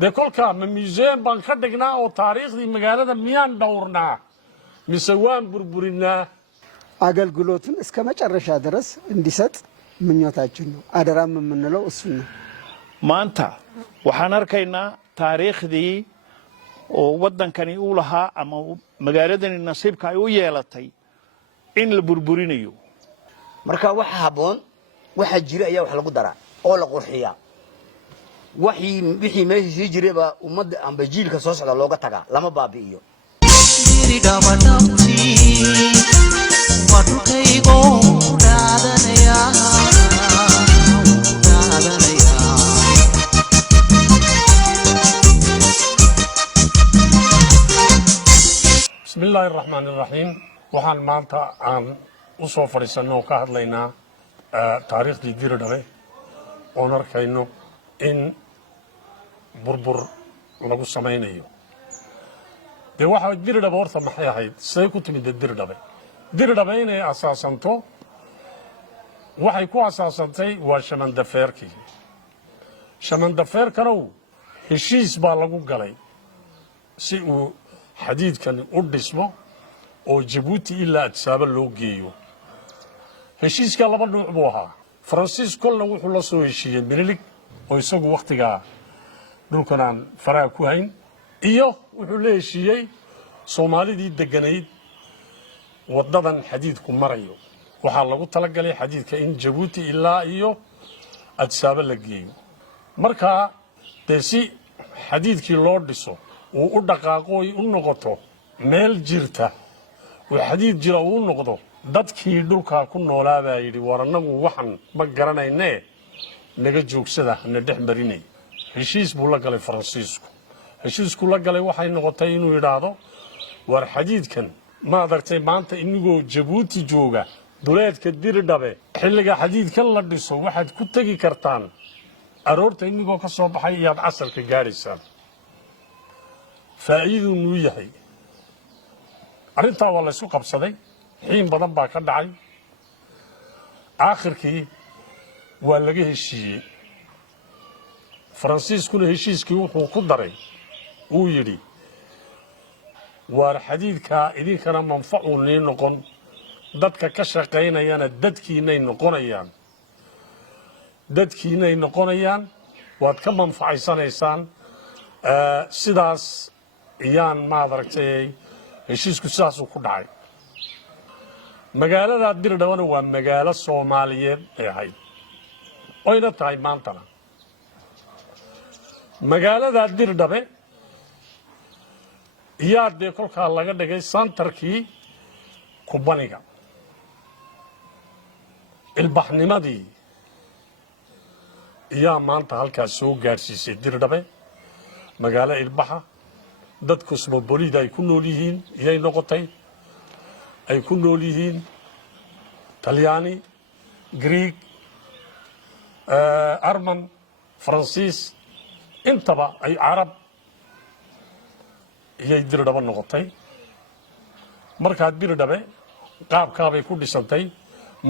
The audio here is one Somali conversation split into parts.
dee kolkaa ma museum baan ka dhignaa oo taariikhdii magaalada miyaan dhowrnaa mise waan burburinaa አገልግሎቱን እስከ መጨረሻ ድረስ እንዲሰጥ ምኞታችን ነው አደራም የምንለው እሱ ነው maanta waxaan arkaynaa taariikhdii oo waddankani u lahaa ama magaaladani nasiibka ay u yeelatay in la burburinayo marka waxa haboon waxa jira ayaa wax lagu daraa oo la qurxiyaa wixii meeshii jirayba ummadda amba jiilka soo socda looga tagaa lama baabi'iyo بسم الله الرحمن الرحيم waxaan maanta aan u soo fadhiisano ka hadlaynaa taariikhdii diridhabe oo arkayno in burbur lagu samaynayo dee waxa diridhabe horta maxay ahayd siday ku timid diridhabe inay asaasanto waxay ku asaasantay waa shamandafeerkii shamandafeerkanow heshiis baa lagu galay si uu xadiidkan u dhismo oo Djibouti ilaa Adsaaba loo geeyo heshiiska laba nooc buu ahaa Francis kolna wuxuu la soo heshiiyay Menelik oo isagu waqtiga dhulkan aan faraa ku hayn iyo wuxuu la heshiiyay Soomaalidii deganayd wadadan xadiidku marayo waxa lagu talagalay xadiidka in Djibouti ilaa iyo Adsaaba la geeyo marka deesi xadiidkii loo dhiso oo u dhaqaaqo u noqoto meel jirta وحديد جرا ونقضه dadkii dhulka ku noolaa baa yiri waranagu waxan ma garanaynee naga joogsada na dhexmarinay heshiis buu la galay Faransiisku heshiisku la galay waxay noqotay inuu yiraahdo war xadiidkan ma adartay maanta inagoo Djibouti jooga duleedka diridhabe xilliga xadiidkan la dhiso waxaad ku tagi kartaan aroorta inagoo ka soo baxay yaad casarka gaaraysaa faa'iido uu yahay arrintaa waa la isku qabsaday xiin badan baa ka dhacay aakhirkii waa laga heshiiyey Faransiiskuna heshiiskii wuxuu ku daray uu yiri waar xadiidka idinkana manfacu nii noqon dadka ka shaqeynayana dadkiinay noqonayaan waad ka manfacaysanaysaan sidaas iyaan ma adaragtay heshiisku sidaas uu ku dhacay magaalada diridhabe waa magaalo Soomaaliyeed ay ahayd oyna tahay maantana magaalada diridhabe yaade kolka laga dhigay santarkii kubaniga ilbaxnimadii yaa maanta halkaas soo gaarsiisay diridhabe magaalo ilbaxa dadku Soomaaliyeed ay ku nool yihiin iyay noqotay ay ku nool yihiin Talyaani Greek Arman Francis intaba ay Arab iyay diridhabe noqotay marka diridhabe qaabka bay ku dhisantay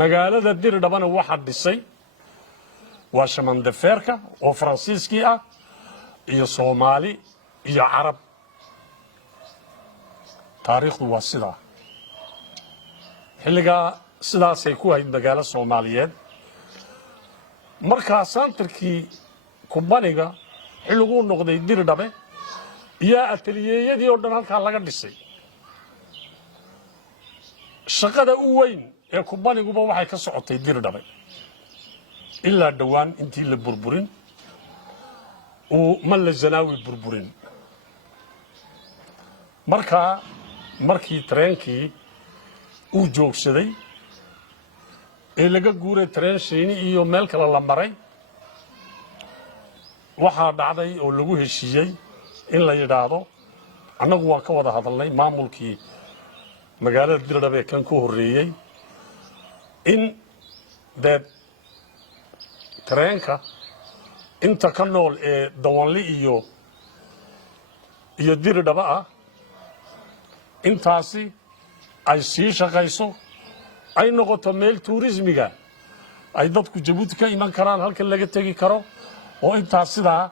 magaalada diridhabana waxa dhisay waa shamandafeerka oo Faransiiski ah iyo Soomaali iyo Arab taariikhdu waa sidaa xilliga sidaasay ku hayd magaalo Soomaaliyeed marka santarkii kubaniga xilligu noqday diridhabe iyo ateliyeeyadii oo dhan halka laga dhisay shaqada u weyn ee kubaniguba waxay ka socotay diridhabe ilaa dhawaan intii la burburin oo ma la zanaawi burburin markii tareenkii uu joogsaday ee laga guuray tareen sheeni iyo meel kale la maray waxa dhacday oo lagu heshiiyay in la yiraahdo anagu waan ka wada hadalnay maamulkii magaalada diridhabe kan ku horeeyay in tareenka inta ka nool ee Dawanli iyo diridhabe ah intaasi ay sii shaqayso ay noqoto meel tourismiga ay dadku Djibouti ka iman karaan halka laga tagi karo oo intaas sida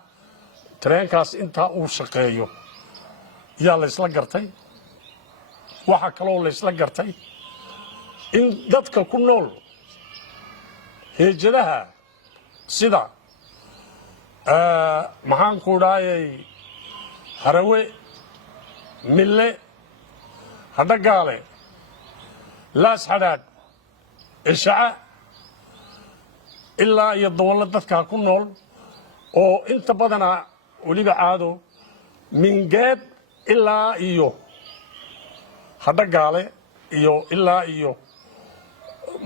tareenkaas intaa uu shaqeeyo yaa la isla gartay waxa kaloo la isla gartay in dadka ku nool heejadaha sida maxaan ku dhaayay harawe mille hadhagaale laas xadhaadh ishaca ilaa iyo dowlad dadka ku nool oo inta badana waliba caado mingeed ilaa iyo hadhagaale iyo ilaa iyo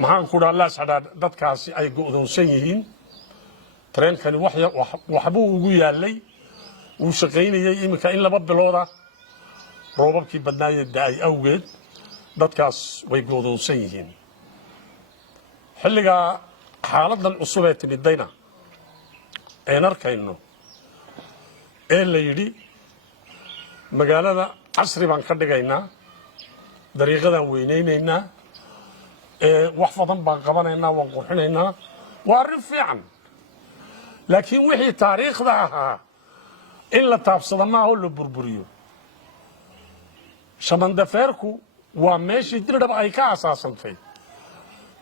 maxaan ku dhaha laas xadhaadh dadkaasi ay go'doonsan yihiin tareenkani waxbuu ugu yaalay wuu shaqaynayay iminka in 2 bilooda roobabkii badnaayay da'ay awgeed dadkaas way go'doonsan yihiin xilliga xaaladan cusub ee timidayna een arkayno ee la yidhi magaalada casri baan ka dhigaynaa dariiqadan weynaynaynaa wax badan baan qabanaynaa waan qurxinaynaa waa arrin fiican laakiin wixii taariikhda ahaa in la taabsado maaha oo la burburiyo shamandafeerku waa meeshii dirdhab ay ka asaasantay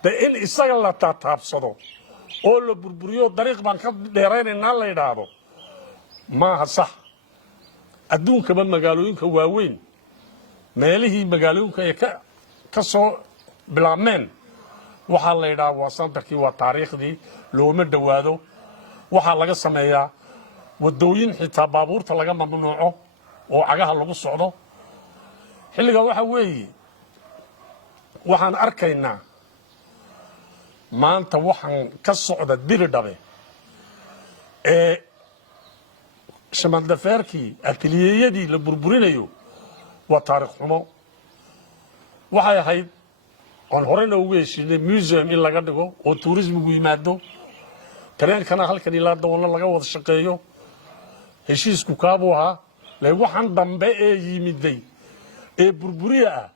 de in isaga la taabsado oo la burburiyo dariiq baan ka dheeraynaynaa la yidhaahdo maaha sax adduunkaba magaalooyinka waaweyn meelihii magaalooyinka ay ka soo bilaabmeen waxaa la yidhaha waa santarkii waa taariikhdii looma dhowaado waxaa laga sameeyaa wadooyin xitaa baabuurta laga mamnuuco oo cagaha lagu socdo xilligaa waxa weeye waxaan arkaynaa maanta waxaan ka socda diridhabe ee shamandafeerkii ateliyeeyadii la burburinayo waa taariikh xumo waxay ahayd oon horeyna ugu heshiinay museum in laga dhigo oo tuurismigu yimaado tareenkana halkan ilaa dowlad laga wada shaqeeyo heshiisku kaabuu ahaa laakiin waxaan dambe ee yimiday ee burburiya ah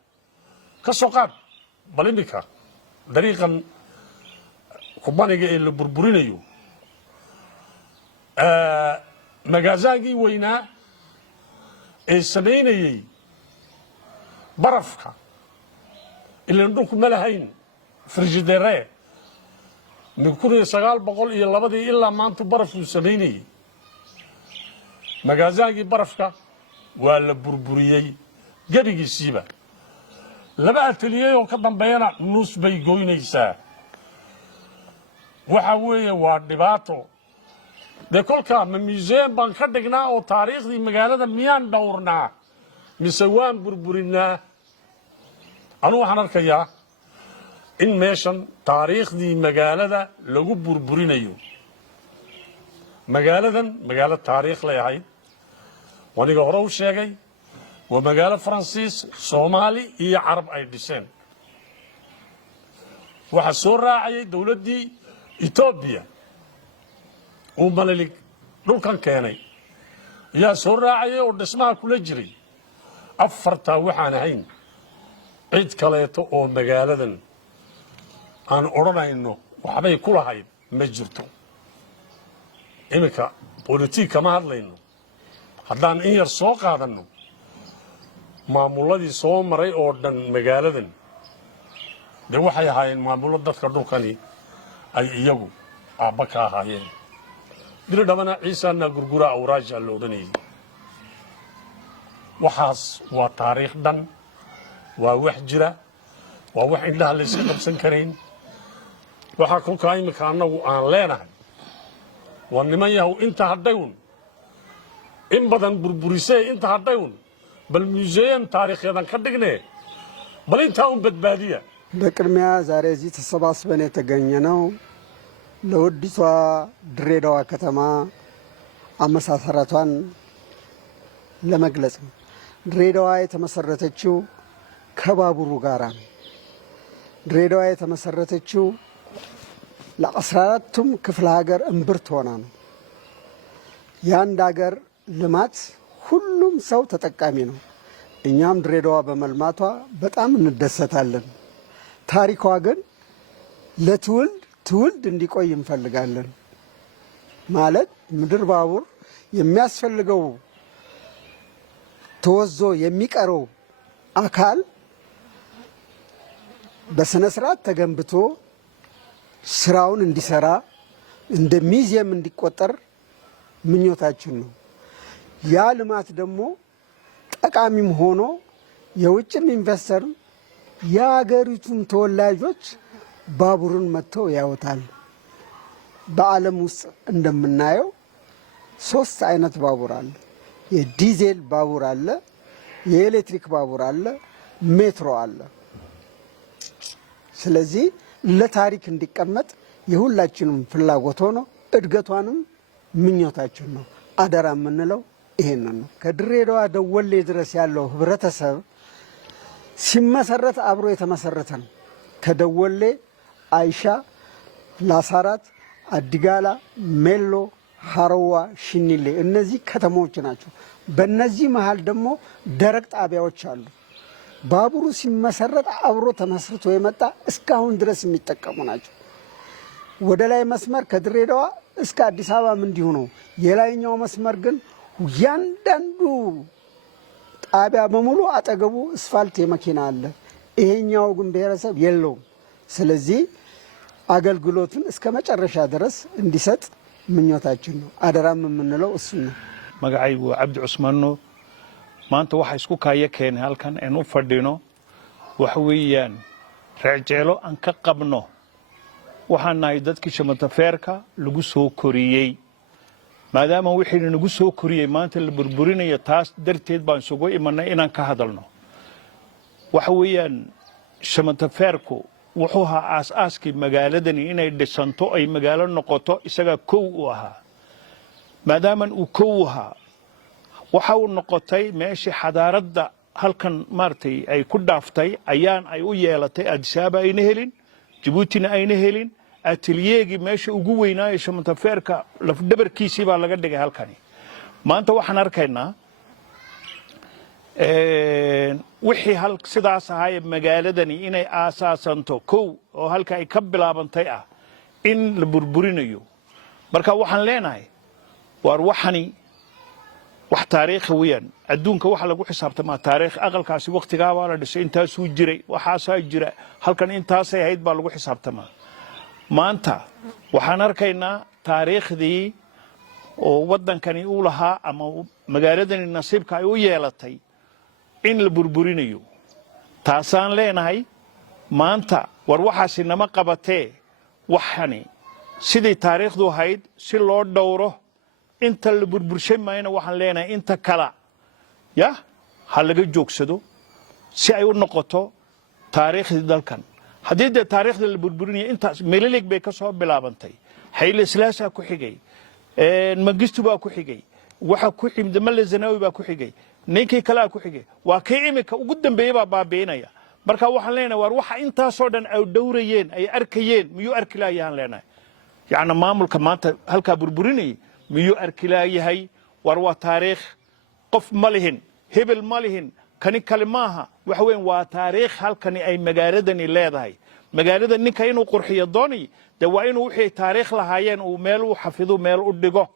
ka soo qaad bal iminka dariiqan kubaniga ee la burburinayo magaazaankii weynaa ee samaynayey barafka ilaan dhulku ma lahayn frigideere min 1902 ilaa maanta barafkuu samaynayey magaazaankii barafka waa la burburiyey gebigiisiiba 2 ateliye oo ka dambeeyana nus bay goynaysaa waxa weeye waa dhibaato de kolkaa ma museum baan ka dhignaa oo taariikhdii magaalada miyaan dhowrnaa mise waan burburinaa anugu waxaan arkayaa in meeshan taariikhdii magaalada lagu burburinayo magaaladan magaalo taariikh leh ahayd waniga hore u sheegay waa magaalo faransiis soomaali iyo carab ay dhiseen waxaa soo raacayay dowladdii etoobiya uu malilig dhulkan keenay ayaa soo raacayay oo dhismaha kula jiray afartaa waxaan ahayn cid kaleeto oo magaaladan aan odhanayno waxbay ku lahayd ma jirto iminka bolitik kama hadlayno haddaan in yar soo qaadanno maamuladii soo maray oo dhan magaaladan dee waxay ahaayeen maamullo dadka dhulkani ay iyagu aabba ka ahaayeen diridhabana ciisaana gurgura awraaja la odhanayay waxaas waa taariikh dhan waa wax jira waa wax indhaha layska qabsan karayn waxaa kolkaa iminka annagu aan leenahay waa niman yahow inta hadhayn in badan burburisee inta hadhayn bal museum taariikheedan ka dhigne bal intaa un badbaadiya በቅድሚያ ዛሬ እዚህ ተሰባስበን የተገኘነው ለውዲቷ ድሬዳዋ ከተማ አመሳሰረቷን ለመግለጽ ነው። ድሬዳዋ የተመሰረተችው ከባቡሩ ጋራ ነው። ድሬዳዋ የተመሰረተችው ለ14ቱም ክፍለ ሀገር እምብርት ሆና ነው። የአንድ ሀገር ልማት ሁሉም ሰው ተጠቃሚ ነው። እኛም ድሬዳዋ በመልማቷ በጣም እንደሰታለን። ታሪኳ ግን ለትውልድ እንዲቆይ እንፈልጋለን። ማለት ምድር ባቡር የሚያስፈልገው ተወዞ የሚቀረው አካል በስነ ስርዓት ተገንብቶ ስራውን እንዲሰራ እንደ ሚዚየም እንዲቆጠር ምኞታችን ነው። ያ ልማት ደግሞ ጠቃሚም ሆኖ የውጭም ኢንቨስተር የሀገሪቱም ተወላጆች ባቡርን መጥተው ያዩታል። በዓለም ውስጥ እንደምናየው 3 አይነት ባቡር አለ። የዲዜል ባቡር አለ፣ የኤሌክትሪክ ባቡር አለ፣ ሜትሮ አለ። ስለዚህ ለታሪክ እንዲቀመጥ የሁላችንም ፍላጎት ሆኖ እድገቷንም ምኞታችን ነው። አደራ የምንለው ይሄንን ነው። ከድሬዳዋ ደወሌ ድረስ ያለው ህብረተሰብ ሲመሰረት አብሮ የተመሰረተ ነው። ከደወሌ አይሻ፣ ላሳራት፣ አዲጋላ፣ ሜሎ፣ ሀረዋ፣ ሽኒሌ እነዚህ ከተሞች ናቸው። በእነዚህ መሃል ደግሞ ደረቅ ጣቢያዎች አሉ። ባቡሩ ሲመሰረት አብሮ ተመስርቶ የመጣ እስካሁን ድረስ የሚጠቀሙ ናቸው። ወደ ላይ መስመር ከድሬዳዋ እስከ አዲስ አበባም እንዲሁ ነው። የላይኛው መስመር ግን ያንዳንዱ ጣቢያ በሙሉ አጠገቡ እስፋልት የመኪና አለ። ይሄኛው ግን ብሔረሰብ የለውም። ስለዚህ አገልግሎቱን እስከ መጨረሻ ድረስ እንዲሰጥ ምኞታችን ነው። አደራም የምንለው እሱ ነው። magacaygu cabdi cusmaano maanta waxa isku kaaya keenay halkan aanu fadhino waxa weeyaan raajelo aan ka qabno waxaan nahay dadkii Shamatafeerka lagu soo koriyay maadaama wixii nagu soo koriyay maanta la burburinayo taas darteed baan sugo imanay inaan ka hadalno waxa weeyaan Shamatafeerku wuxuu ahaa aas-aaskii magaaladani inay dhisanto ay magaalo noqoto isaga kow u ahaa maadaama uu kow ahaa waxa uu noqotay meeshii xadaaradda halkan maartay ay ku dhaaftay ayaan ay u yeelatay Addis Ababa ayna helin Djibouti ayna helin ateliyeegi meesha ugu weynaayo Shamatafeerka lafdabarkiisii baa laga dhigay halkani maanta waxaan arkaynaa wixii hal sidaas ahay magaaladani inay aasaasanto kow oo halka ay ka bilaabantay ah in la burburinayo marka waxaan leenahay war waxani wax taariikh weeyaan adduunka waxa lagu xisaabtama taariikh aqalkaasi waqtiga waa la dhisay intaas uu jiray waxa jira halkan intaas ay ahayd baa lagu xisaabtama maanta waxaan arkaynaa taariikhdii oo wadankani uu lahaa ama magaaladani nasiibka ay u yeelatay in la burburinayo taasaan leenahay maanta war waxaasi nama qabatee waxani sidii taariikhdu ahayd si loo dhowro inta la burburshay maayna waxaan leenahay inta kala ya ha laga joogsado si ay u noqoto taariikhdii dalkan haddii de taariikhda la burburinayo intaas meelalig bay ka soo bilaabantay Hayle Silaasa ku xigay Mengistu baa ku xigay waxa ku ximda Male Zenawi baa ku xigay ninkii kala ku xigay waa kii imika ugu dambeeyay baa baabeynaya marka waxaan leenahay war waxa intaas oo dhan ay dhowrayeen ay arkayeen miyuu arki laayaan leenahay yaana maamulka maanta halka burburinay miyuu arki laayahay war waa taariikh qof malihin hebel malihin kani kalimaha waxa weyn waa taariikh halkani ay magaaladani leedahay magaalada ninka inuu qurxiyo doonay de waa inuu wixii taariikh lahaayeen uu meel u xafido meel u dhigo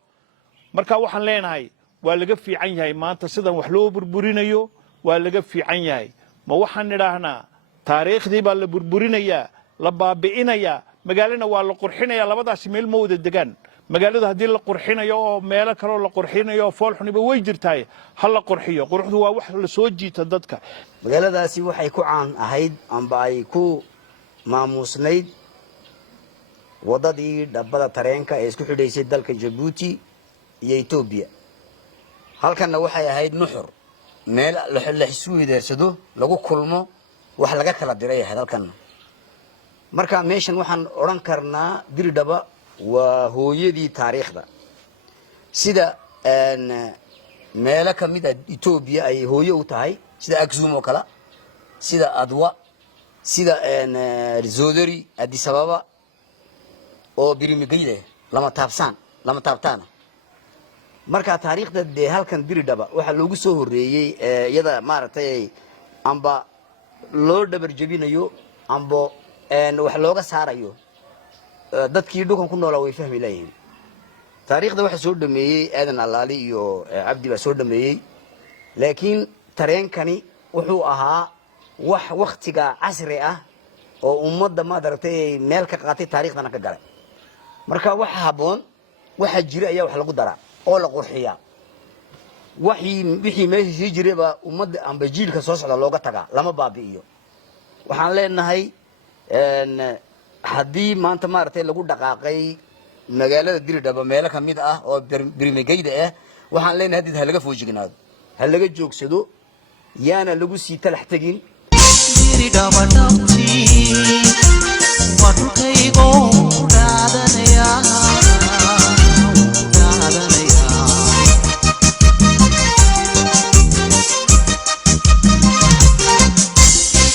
marka waxaan leenahay waa laga fiican yahay maanta sidan wax loo burburinayo waa laga fiican yahay ma waxaan nidhaahnaa taariikhdii baa la burburinayaa la baabi'inayaa magaalana waa la qurxinayaa labadaas meel ma wada degaan magaalada haddii la qurxinayo oo meelo kale la qurxinayo fool xuniba way jirtaay hal la qurxiyo quruxdu waa wax la soo jiita dadka magaaladaasi waxay ku caan ahayd amba ay ku maamusnayd wadadii dhabbada tareenka ee isku xidhaysay dalka Djibouti iyo Ethiopia halkana waxay ahayd nuxur meel la xisuudeersado lagu kulmo wax laga kala diray halkan marka meeshan waxaan oran karnaa Diridhaba waa hooyadii taariikhda sida meelo kamid ah Ethiopia ay hooyo u tahay sida Aksum oo kala sida Adwa sida Rizodari Addis Ababa oo birimigayde lama taabtaan marka taariikhda de halkan Diridhaba waxa loogu soo horeeyay iyada maartay amba loo dhabar jabinayo amba wax looga saarayo dadkii dhulkan ku noolaa way fahmi laayeen taariikhda waxa soo dhameeyay aadan allaali iyo cabdi baa soo dhameeyay laakiin tareenkani wuxuu ahaa wax waqtiga casri ah oo ummadda ma daragtay meel ka qaatay taariikhdana ka galay marka waxa haboon waxa jira ayaa wax lagu daraa oo la qurxiyaa wixii meeshii sii jiray baa ummadda amba jiilka soo socda looga tagaa lama baabi'iyo waxaan leenahay haddii maanta maaragtay lagu dhaqaaqay magaalada diridhaba meelo ka mid ah oo birimageyda ah waxaan leenahay haddii ha laga foojignaado ha laga joogsado yaana lagu sii talax tegin diridhaba dhabtii